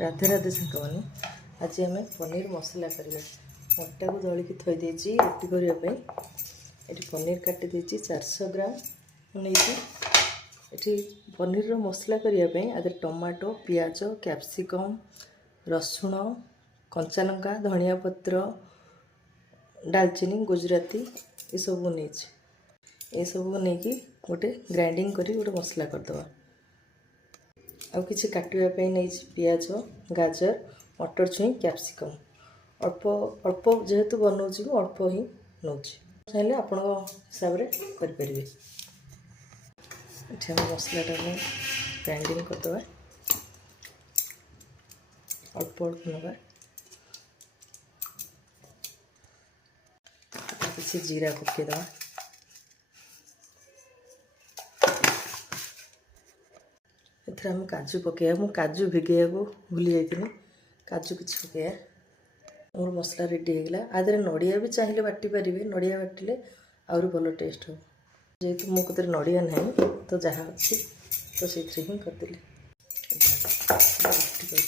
राधे राधे साग मैंने आज आम पनीर मसला करवा मटा को दलिकी थई देछि रोटी करने ये पनीर काटी देछि 400 ग्राम नहीं ये पनीर रो मसला करने आदि टमाटो पियाज कैप्सिकम रसुण कंचा लंका धनिया पत्र दालचीनी गुजराती ये सब नहीं सब नहीं गोटे ग्राइंडिंग करी गोटे मसला करदे आउ किसी काटापी नहीं पियाज गाजर मटर छुई कैप्सिकम अल्प अल्प जेहेतु बनाऊँगी अल्प ही नौ चाहिए आपण हिसाब से करें ये मसलाटा ग्राइंडिंग करदे अल्प अल्प नवा किसी जीरा पकईदे एथर हम काजू पकईया मु काजू भिगेया को भूली जाइए काजू किसी पकईया मोर मसला रेडी होगा आदि नड़िया भी चाहिए बाटी पारे नड़िया बाटिले आहरी भल टेस्ट हो जेहेतु मो कते नड़िया ना तो जहाँ अच्छी तो से ही करदेली करदे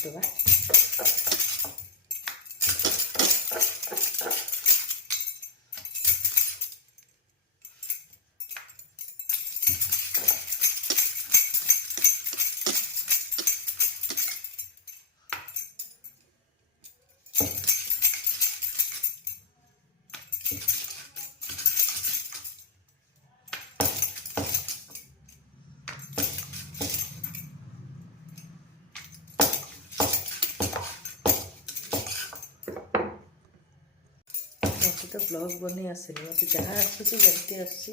तो ब्लॉग बनी आसनी मत जहाँ आसूसी जल्दी आसूसी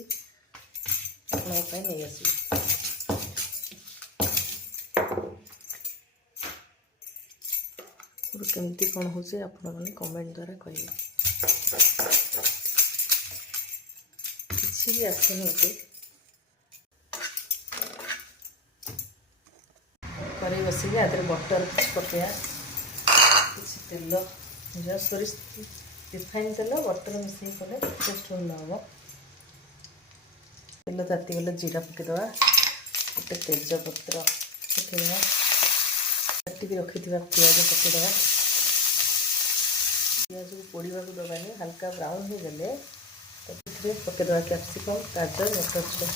नहीं आस केमती कौन हो मैंने कमेंट द्वारा कहे किसी भी आसनी मत कड़े बसिक आदि बटर पकड़ा किसी तेल सोरिष रिफाइन तेल बटर मिसई कले टेस्ट भल हम तेल ताती गले जीरा पकईदे गोटे तेजपत्र पकईदे काटिक रखि पियाज पकईदे पियाज को पोड़ा को दबानी हल्का ब्राउन हो गले तो पकईदे कैप्सिकम गाजर मटर छुई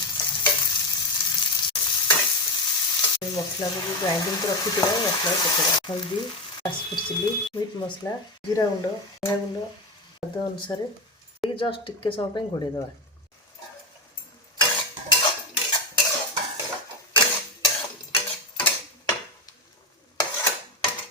मसला को ग्राइंडिंग को रखी मसला पकईदे हल्दी काश्मीर चिली मीट मसला जीरा गुंड धनिया गुंड स्वाद अनुसार जस्ट टिके समय घोड़े दवा।